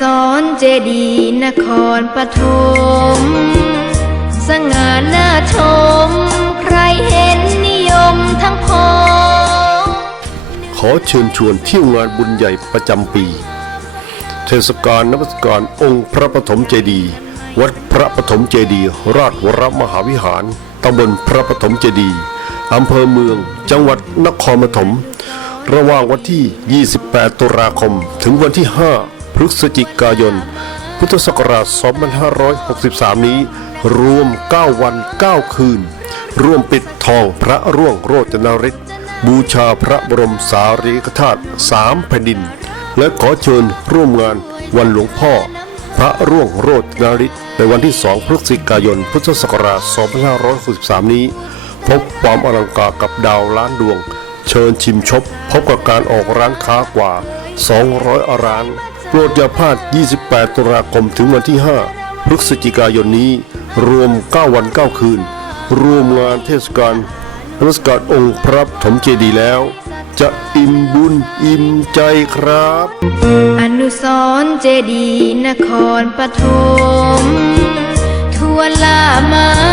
สรณ์เจดีนครปฐมสง่าน่าชม ใครเห็นนิยมทั้งพอขอเชิญชวนเที่ยวงานบุญใหญ่ประจำปี เทศกาลนมัสการองค์พระปฐมเจดีย์วัดพระปฐมเจดีย์ราชวรมหาวิหารตำบลพระปฐมเจดีย์อำเภอเมือง จังหวัดนครปฐมระหว่างวันที่ 28 ตุลาคม ถึงวันที่ 5 ฤศจิกายน พุทธศักราช 2563 นี้ รวม 9 วัน 9 คืน ร่วมปิดทองพระร่วงโรจนฤทธิ์บูชาพระบรมสารีริกธาตุสามแผ่นดิน และขอเชิญร่วมงานวันหลวงพ่อ พระร่วงโรจนฤทธิ์ในวันที่ 2 พฤศจิกายน พุทธศักราช 2563 นี้ พบความอลังการกับดาวล้านดวง เชิญชิมชมพบกับการออกร้านค้ากว่า 200 ร้าน ปรดอย่าพลาด 28 ตุลาคมถึงวันที่ 5 พฤศจิกายนนี้ รวม 9 วัน 9 คืน รวมงานเทศกาลนมัสการองค์พระปฐมเจดีย์แล้ว จะอิ่มบุญอิ่มใจครับ อนุสรณ์เจดีย์นครปฐมทั่วลามา